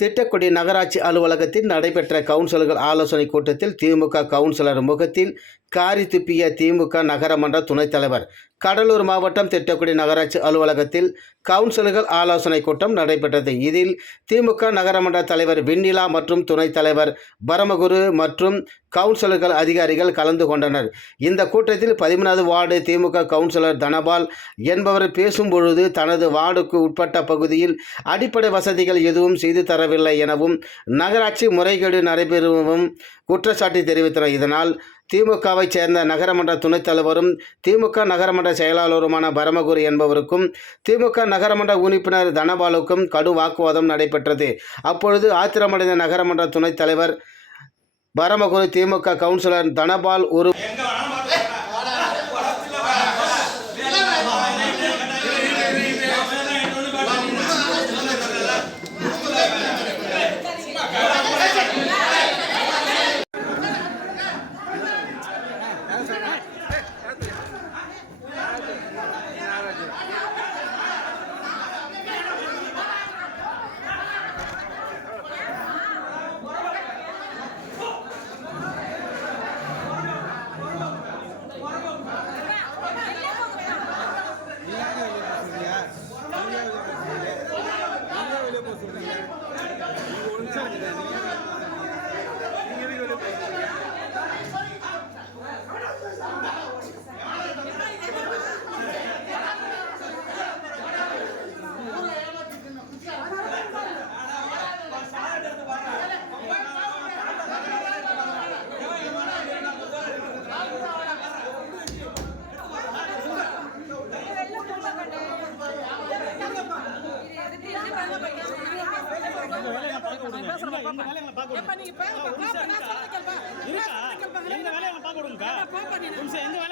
திட்டக்குடி நகராட்சி அலுவலகத்தில் நடைபெற்ற கவுன்சிலர்கள் ஆலோசனை கூட்டத்தில் திமுக கவுன்சிலர் முகத்தில் காரி துப்பிய திமுக நகரமன்ற துணைத் தலைவர். கடலூர் மாவட்டம் திட்டக்குடி நகராட்சி அலுவலகத்தில் கவுன்சிலர்கள் ஆலோசனை கூட்டம் நடைபெற்றது. இதில் திமுக நகரமன்ற தலைவர் வெண்ணிலா மற்றும் துணைத் தலைவர் பரமகுரு மற்றும் கவுன்சிலர்கள் அதிகாரிகள் கலந்து கொண்டனர். இந்த கூட்டத்தில் 13வது வார்டு திமுக கவுன்சிலர் தனபால் என்பவர் பேசும்பொழுது, தனது வார்டுக்கு உட்பட்ட பகுதியில் அடிப்படை வசதிகள் எதுவும் செய்து தரவில்லை எனவும், நகராட்சி முறைகேடு நடைபெறவும் குற்றச்சாட்டு தெரிவித்தனர். இதனால் திமுகவை சேர்ந்த நகரமன்ற துணைத் தலைவரும் திமுக நகரமன்ற செயலாளருமான பரமகுரு என்பவருக்கும் திமுக நகரமன்ற உறுப்பினர் தனபாலுக்கும் கடும் வாக்குவாதம் நடைபெற்றது. அப்பொழுது ஆத்திரமடைந்த நகரமன்ற துணைத் தலைவர் பரமகுரு திமுக கவுன்சிலர் தனபால் ஒரு எங்க